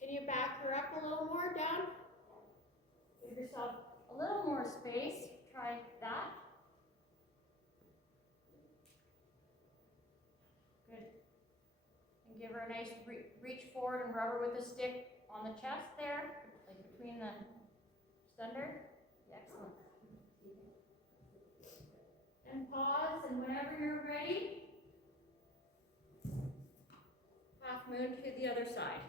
Can you back her up a little more down? Give yourself a little more space. Try that. Good. And give her a nice reach forward and rub her with the stick on the chest there, like between the under. Excellent. And pause, and whenever you're ready, half moon to the other side.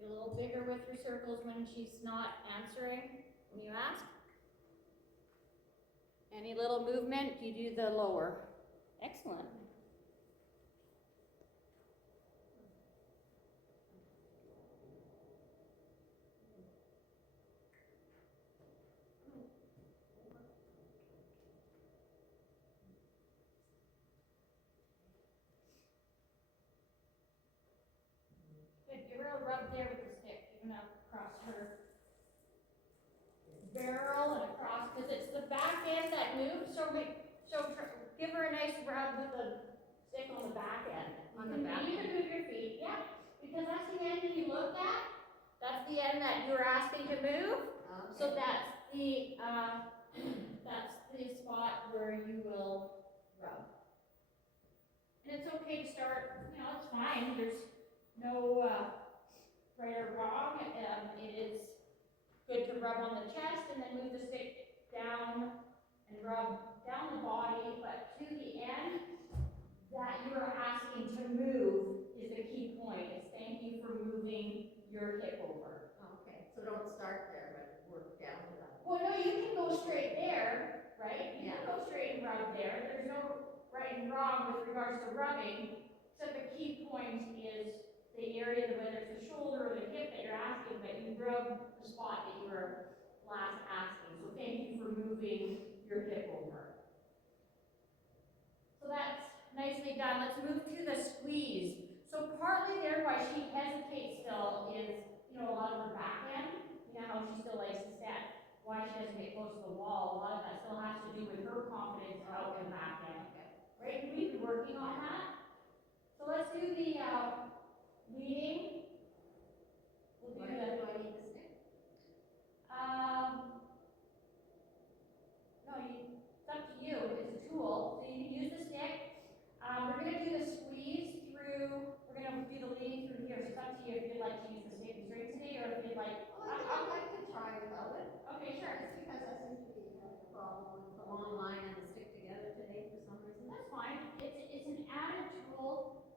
Get a little bigger with your circles when she's not answering when you ask. Any little movement, you do the lower. Excellent. Good. Give her a rub there with the stick, even across her barrel and across, because it's the back end that moves. So give her a nice rub with the stick on the back end. On the back end. You can move your feet, yeah, because that's the end that you looked at. That's the end that you were asking to move. Okay. So that's the spot where you will rub. And it's okay to start. You know, it's fine. There's no right or wrong. It is good to rub on the chest and then move the stick down and rub down the body, but to the end that you are asking to move is the key point. It's thank you for moving your hip over. Okay, so don't start there, but work down to that. Well, no, you can go straight there, right? You can go straight and rub there. There's no right and wrong with regards to rubbing, except the key point is the area, whether it's the shoulder or the hip that you're asking, but you rub the spot that you were last asking. So thank you for moving your hip over. So that's nicely done. Let's move to the squeeze. So partly there why she hesitates still is, you know, a lot of her back end. You know how she still likes to stand. Why she doesn't get close to the wall. A lot of that still has to do with her confidence out in back end. Right? We've been working on that. So let's do the leading. We'll do the. Do I need the stick? No, it's up to you. It's a tool. So you can use the stick. We're going to do the squeeze through. We're going to do the leading through here. So it's up to you if you'd like to use the stick and string today, or if you'd like. I'd like to try without it. Okay, sure. It's because I seem to be having a problem with the long line and the stick together today for some reason. That's fine. It's an added tool,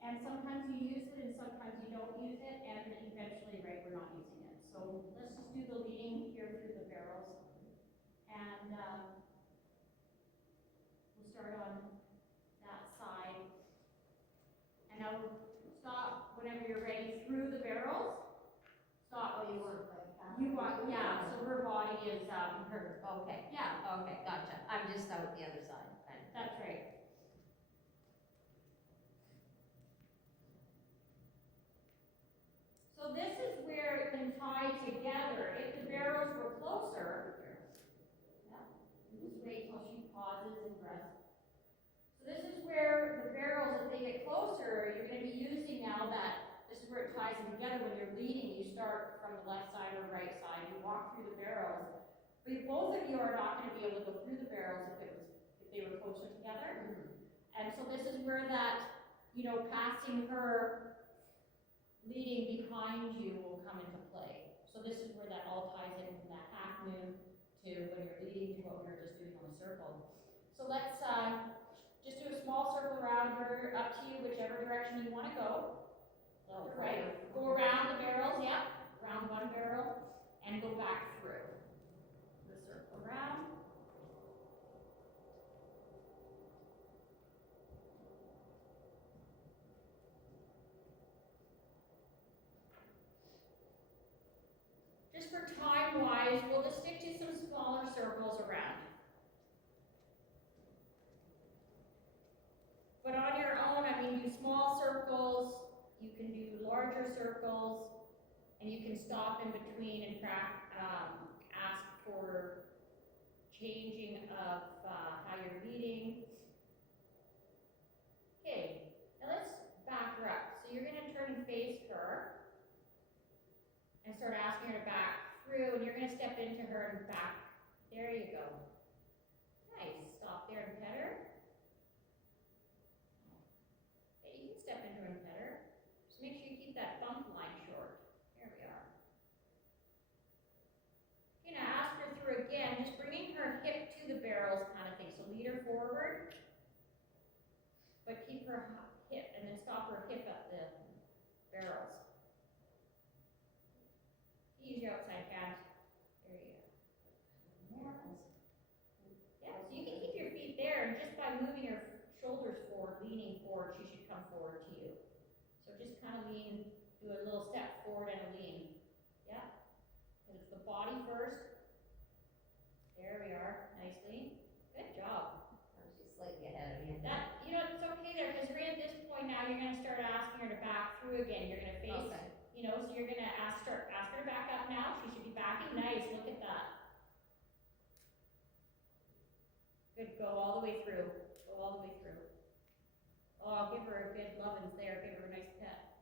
and sometimes you use it and sometimes you don't use it, and eventually, right, we're not using it. So let's just do the leading here through the barrels, and we'll start on that side. And now stop whenever you're ready through the barrels. Stop. Oh, you want like You want, yeah. So her body is her. Okay. Yeah. Okay, gotcha. I'm just out the other side. That's right. So this is where it can tie together. If the barrels were closer, yeah, just wait till she pauses and breaths. So this is where the barrels, if they get closer, you're going to be using now that, this is where it start from the left side or right side, you walk through the barrels. But both of you are not gonna be able to go through the barrels if they were closer together. And so this is where that, you know, passing her, leading behind you will come into play. So this is where that all ties in from that half moon to when you're leading to what we were just doing on the circle. So let's just do a small circle around her, up to you, whichever direction you want to go. Left or right. Go around the barrels, yeah, around one barrel, and go back through the circle around. Just for time-wise, we'll just stick to some smaller circles around. But on your own, I mean, do small circles, you can do larger circles, and you can stop in between and ask for changing of how you're leading. Okay, now let's back her up. So you're gonna turn and face her, and start asking her to back through, and you're gonna step into her and back. There you go. Nice, stop there and pet her. Okay, you can step into her and pet her. Just make sure you keep that bump line short. There we are. Okay, now ask her through again, just bringing her hip to the barrels kind of thing. So lead her forward, but keep her hip, and then stop her hip at the barrels. Use your outside hand. There you go. Yeah, so you can keep your feet there, and just by moving your shoulders forward, leaning forward, she should come forward to you. So just kind of lean, do a little step forward and a lean. Yeah. And it's the body first. There we are, nicely. Good job. She's slightly ahead of me. That, you know, it's okay there, because right at this point now, you're gonna start asking her to back through again. You're gonna face. Okay. You know, so you're gonna ask her to back up now. She should be backing. Nice, look at that. Good, go all the way through. Go all the way through. Oh, give her a good lovin's there. Give her a nice pet.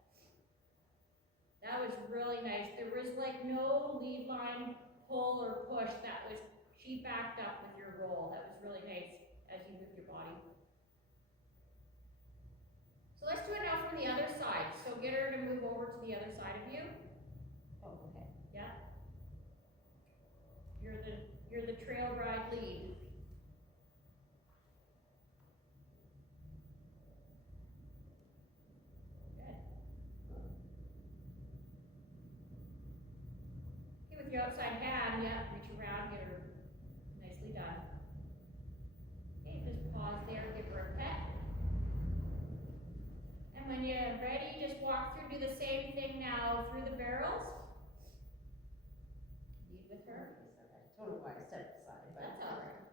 That was really nice. There was like no lead line pull or push. That was, she backed up with your roll. That was really nice as you moved your body. So let's do it now from the other side. So get her to move over to the other side of you. Oh, okay. Yeah. You're the trail ride lead. Good. Okay, with your outside hand, yeah, reach around, get her nicely done. Okay, just pause there, give her a pet. And when you're ready, just walk through, do the same thing now through the barrels. Lead with her. I don't know why I stepped aside, but. That's all right.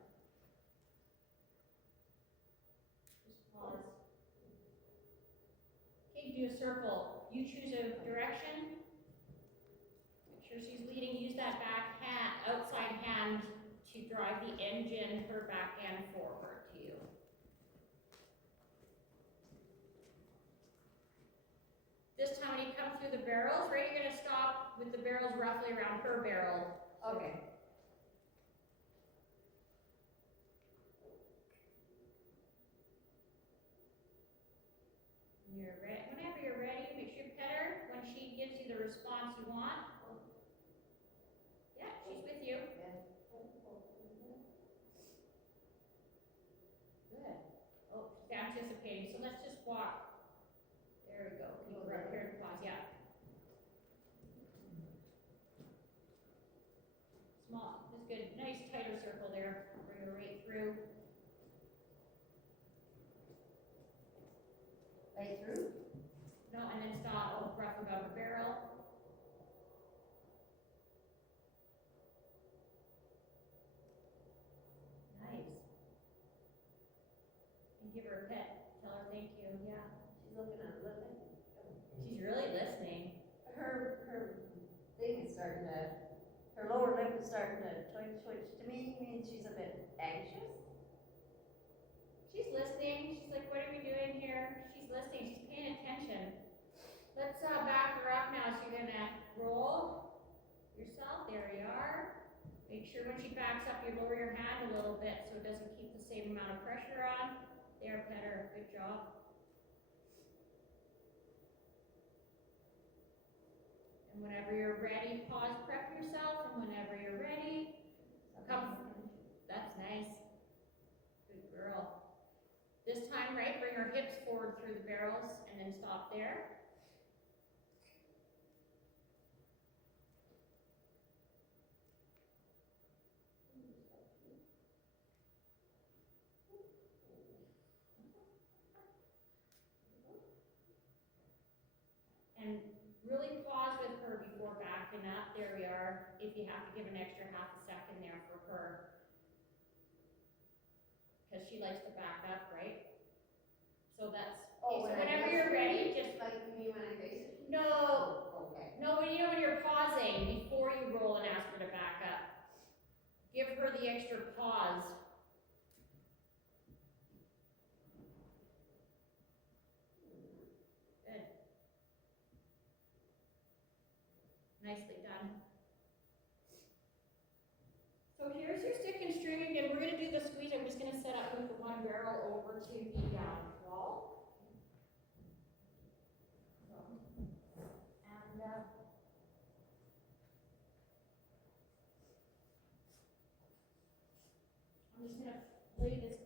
Just pause. Okay, do a circle. You choose a direction. Make sure she's leading. Use that back hand, outside hand to drive the engine, her back end forward to you. This time when you come through the barrels, right, you're gonna stop with the barrels roughly around her barrel. Okay. Whenever you're ready, make sure you pet her when she gives you the response you want. Yeah, she's with you. Yeah. Good. Oh, she's anticipating, so let's just walk. There we go. Keep her up here and pause, yeah. Small, that's good. Nice tighter circle there. Bring her right through. Right through? No, and then stop, rough above her barrel. Nice. And give her a pet. Tell her thank you. Yeah. She's looking at living. She's really listening. Her thing is starting to, her lower lip is starting to twitch. To me, means she's a bit anxious. She's listening. She's like, what are we doing here? She's listening. She's paying attention. Let's back her up now. So you're gonna roll yourself, there you are. Make sure when she backs up, you lower your hand a little bit so it doesn't keep the same amount of pressure on. There, better, good job. And whenever you're ready, pause, prep yourself, and whenever you're ready, come, that's nice. Good girl. This time, right, bring her hips forward through the barrels and then stop there. And really pause with her before backing up. There we are. If you have to give an extra half a second there for her. Because she likes to back up, right? So that's, okay, so whenever you're ready, just like me when I face it. No. Okay. No, when you're pausing before you roll and ask her to back up. Give her the extra pause. Good. Nicely done. So here's your stick and string again. We're going to do the squeeze. I'm just going to set up with the one barrel over to the wall. And I'm just going to lay this.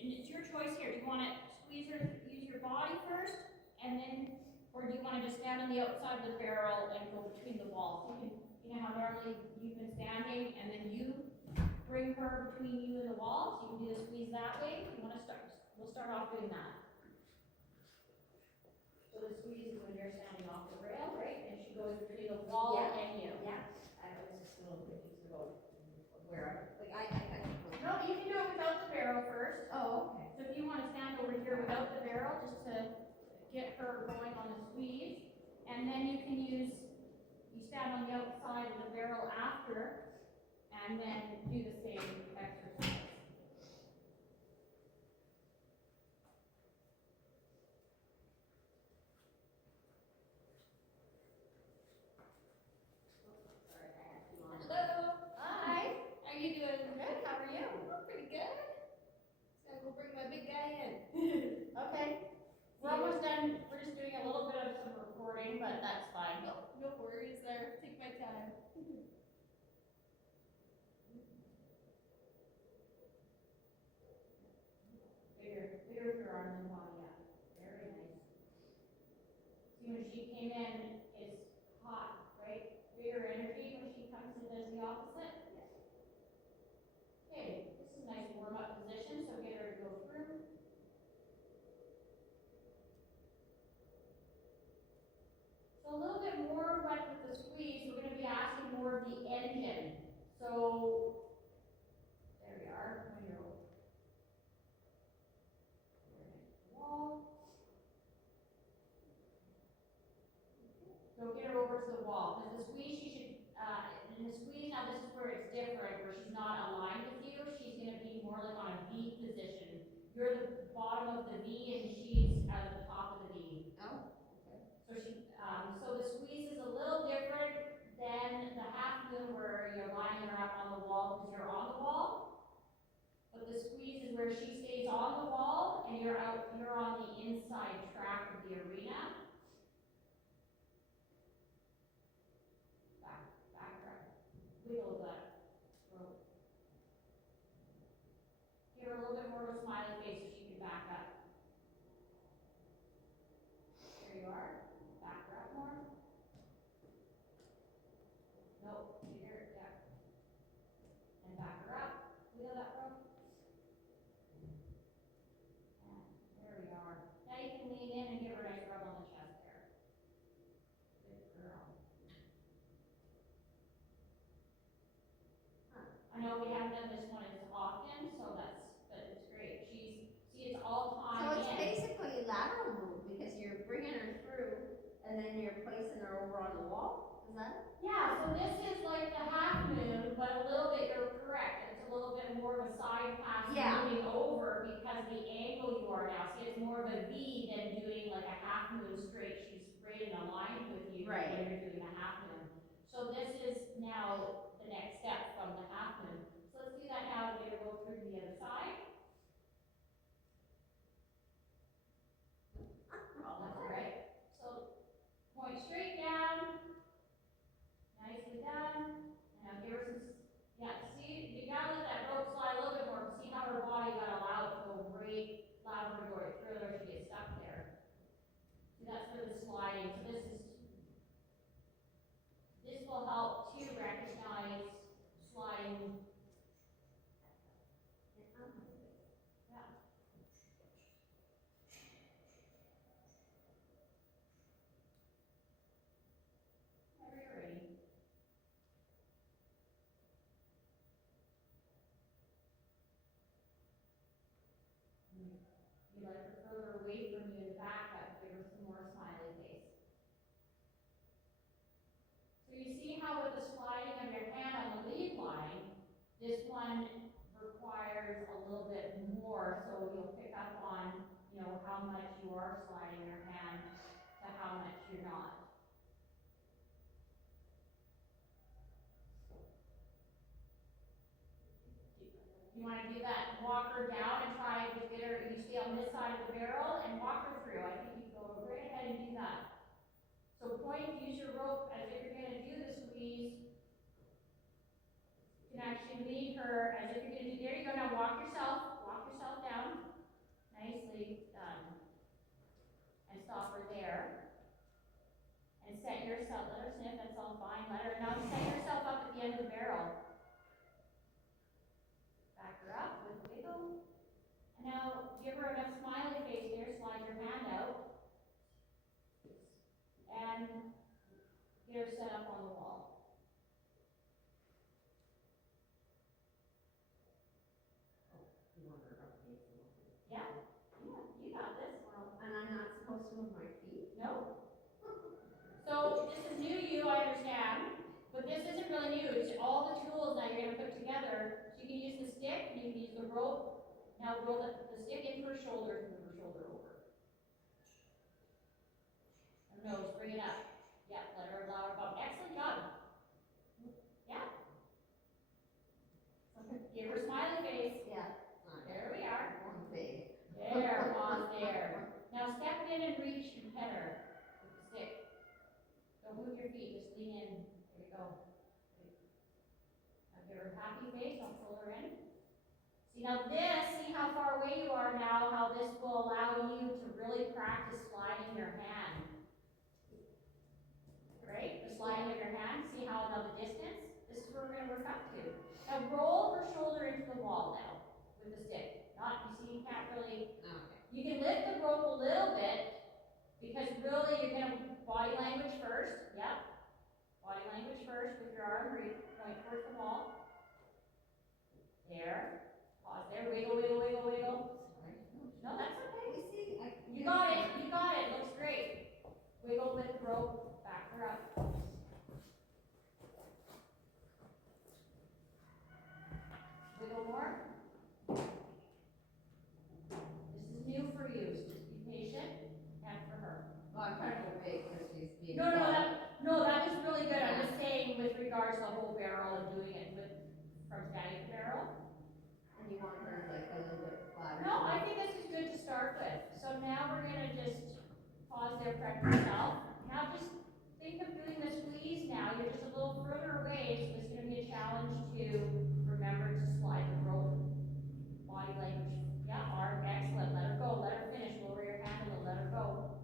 And it's your choice here. Do you want to squeeze her, use your body first, and then, or do you want to just stand on the outside of the barrel and go between the walls? You know how normally you've been standing, and then you bring her between you and the wall, so you can do the squeeze that way. You want to start? We'll start off doing that. So the squeeze is when you're standing off the rail, right? And she goes between the wall and you. Yeah. I was just a little bit used to go where, like I. No, you can do it without the barrel first. Oh, okay. So if you want to stand over here without the barrel, just to get her going on the squeeze, and then you can use, you stand on the outside of the barrel after, and then do the same exercise. Hello. Hi. How you doing? Good. How are you? Oh, pretty good. So we'll bring my big guy in. Okay. We're almost done. We're just doing a little bit of some recording, but that's fine. No worries there. Take my time. Bigger with her arm than body, yeah. Very nice. See, when she came in, it's hot, right? Bigger energy. When she comes in, does the opposite. Okay, this is a nice warm-up position, so get her to go through. So a little bit more wet with the squeeze, we're going to be asking more of the engine. So, there we are, when you're next to the wall. So get her over to the wall, because the squeeze, she should, in the squeeze, now this is where it's different, where she's not aligned with you, she's going to be more like on a V position. You're the bottom of the V, and she's at the top of the V. Oh, okay. So so the squeeze is a little different than the half moon where you're lining her up on the wall because you're on the wall. But the squeeze is where she stays on the wall and you're on the inside track of the arena. Back right. Wiggle that throat. Give her a little bit more of a smiley face so she can back up. There you are. Back her up more. Nope, bigger, yeah. And back her up. Wheel that rope. And there we are. Now you can lean in and give her a nice rub on the chest there. Good girl. I know we haven't done this one as often, but it's great. It's all So time it's in. basically a lateral move because you're bringing her through and then you're placing her over on the wall. Is that it? Yeah, so this is like the half moon, but a little bit, you're correct. It's a little bit more of a side pass moving over because the angle you are now. See, it's more of a V than doing like a half moon straight. She's straight and aligned with you. doing Right. when you're doing a half moon. So this is now the next step from the half moon. So let's do that now. We're gonna go through to the other side. That's all right. So point straight down, nicely done. And now give her some, yeah, see, you gotta let that rope slide a little bit more. See how her body got allowed to go right, allow her to go right through there, she gets stuck there. See, that's for the sliding. So this will help to recognize sliding. Yeah. Whenever you're ready. You like her further away from you in the back up, give her some more smiley face. So you see how with the sliding of your hand on the lead line, this one requires a little bit more, so you'll pick up on, you know, how much you are sliding your hand to how much you're not. You want to do that, walk her down and try to get her, you stay on this side of the barrel and walk her through. I think you go right ahead and do that. So point, use your rope as if you're going to do the squeeze. You can actually lead her as if you're going to do, there you go, now walk yourself down. Nicely done. And stop her there. And set yourself, let her sniff, that's all fine. Let her, now set yourself up at the end of the barrel. Back her up with a wiggle. And now give her enough smiley face there, slide your hand out. And get her set up on the wall. Yeah, you got this. Well, and I'm not supposed to move my feet? No. So this is new to you, I understand, but this isn't really new. It's all the tools that you're going to put together. So you can use the stick, and you can use the rope. Now roll the stick into her shoulder and move her shoulder over. Her nose, bring it up. Yeah, let her allow her bump. Excellent job. Yeah. Give her smiley face. Yeah. There we are. One big. There, pause there. Now step in and reach and pet her with the stick. Don't move your feet, just lean in. There you go. Now give her a happy face, don't pull her in. See now this, see how far away you are now, how this will allow you to really practice sliding your hand. Right? The sliding of your hand, see how now the distance? This is where we're going to work up to. Now roll her shoulder into the wall now with the stick. Not, you see, you can't really, you can lift the rope a little bit, because really you're going to, body language first, yep. Body language first with your arm, point towards the wall. There, pause there, wiggle, wiggle, wiggle, wiggle. No, that's okay. You got it, looks great. Wiggle with the rope, back her up. Wiggle more. This is new for you, so just be patient, and for her. Well, I'm trying to go big because she's being. No, that was really good. I'm just saying with regards to the whole barrel and doing it with, from standing to barrel. And you want her like a little bit flatter. No, I think this is good to start with. So now we're gonna just pause there, prep yourself. Now just think of doing the squeeze now. You're just a little further away, so this is gonna be a challenge to remember to slide the rope. Body language. Yeah, arm, excellent. Let her go, let her finish. Lower your hand and let her go.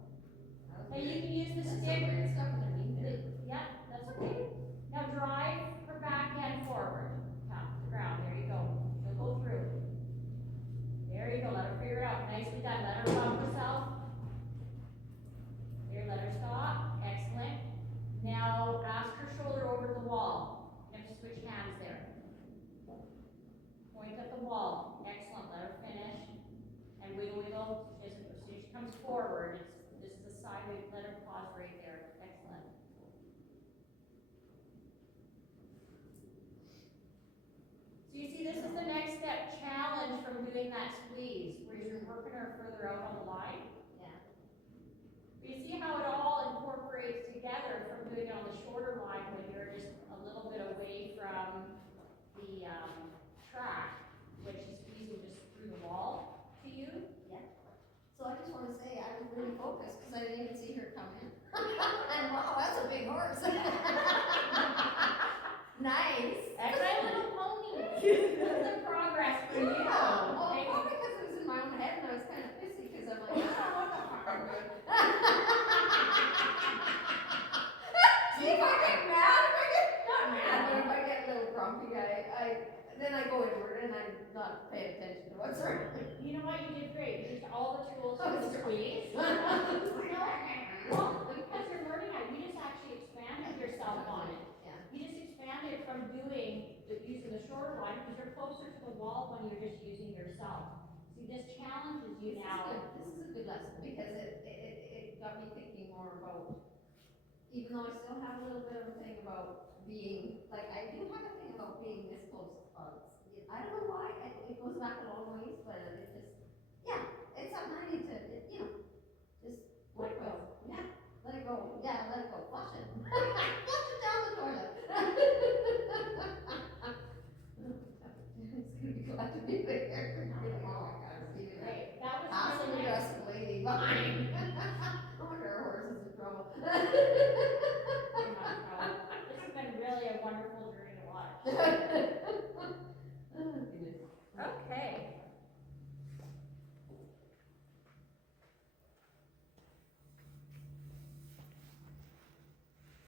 Now you can use the stick. Weird stuff underneath there. Yeah, that's okay. Now drive her backhand forward. Come to the ground. There you go. She'll go through. There you go. Let her figure it out. Nicely done. Let her bump herself. There, let her stop. Excellent. Now ask her shoulder over to the wall. You have to switch hands there. Point at the wall. Excellent. Let her finish. And wiggle, wiggle. As soon as she comes forward, this is a side wiggle. Let her pause right there. Excellent. So you see, this is the next step challenge from doing that squeeze, where you're working her further out on the line. Yeah. But you see how it all incorporates together from was squeeze. Well, because you're learning how, you just actually expanded yourself on it. Yeah. You just expanded from using the shorter line, because you're closer to the wall when you're just using yourself. See, this challenges you now. This is a good lesson, because it got me thinking more about, even though I still have a little bit of a thing about being, like, I do have a thing about being this close to bugs. I don't know why, it goes back a long ways, but it just, yeah, it's something I need to, just Let work go. with. Yeah, let it go, yeah, let it go, flush it. Flush it down the toilet.